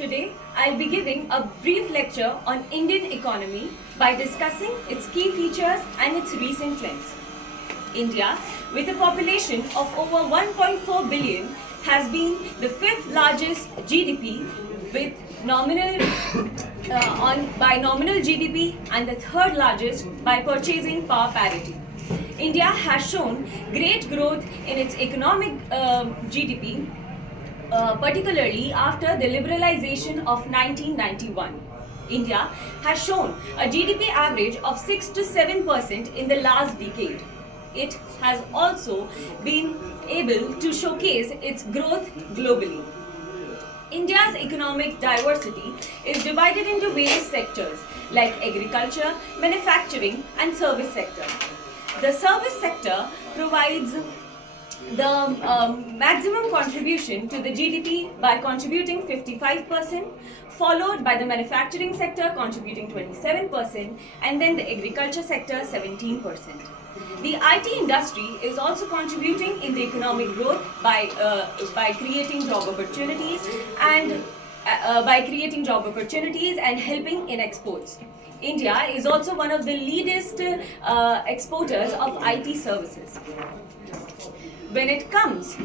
Today, I'll be giving a brief lecture on Indian economy by discussing its key features and its recent trends. India, with a population of over 1.4 billion, has been the fifth largest GDP with by nominal GDP and the third largest by purchasing power parity. India has shown great growth in its economic GDP, particularly after the liberalization of 1991. India has shown a GDP average of 6 to 7% in the last decade. It has also been able to showcase its growth globally. India's economic diversity is divided into various sectors like agriculture, manufacturing, and service sector. The service sector provides the maximum contribution to the GDP by contributing 55%, followed by the manufacturing sector contributing 27%, and then the agriculture sector 17%. The IT industry is also contributing in the economic growth by creating job opportunities and helping in exports. India is also one of the leadest exporters of IT services. When it comes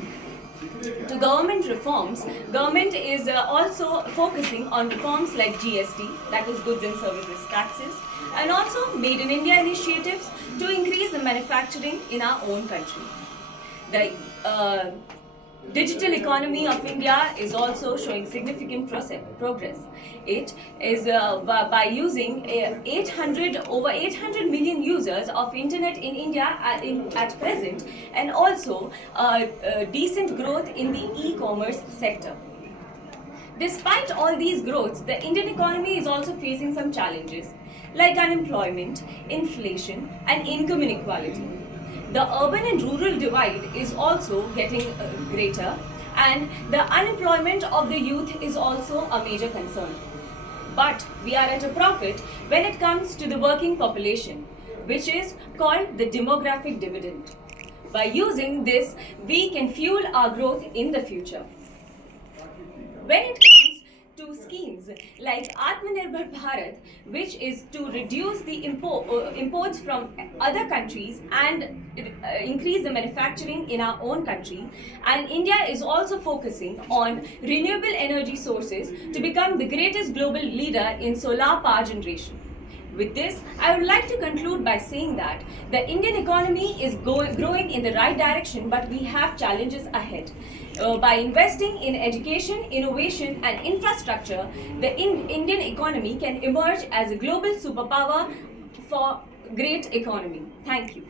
to government reforms, government is also focusing on reforms like GST, that is goods and services taxes, and also Made in India initiatives to increase the manufacturing in our own country. The digital economy of India is also showing significant progress. It is by using over 800 million users of internet in India at present, and also decent growth in the e-commerce sector. Despite all these growths, the Indian economy is also facing some challenges like unemployment, inflation, and income inequality. The urban and rural divide is also getting greater, and the unemployment of the youth is also a major concern. But we are at a profit when it comes to the working population, which is called the demographic dividend. By using this, we can fuel our growth in the future. When it comes to schemes like Atmanirbhar Bharat, which is to reduce the imports from other countries and increase the manufacturing in our own country, and India is also focusing on renewable energy sources to become the greatest global leader in solar power generation. With this, I would like to conclude by saying that the Indian economy is growing in the right direction, but we have challenges ahead. By investing in education, innovation, and infrastructure, the Indian economy can emerge as a global superpower for great economy. Thank you.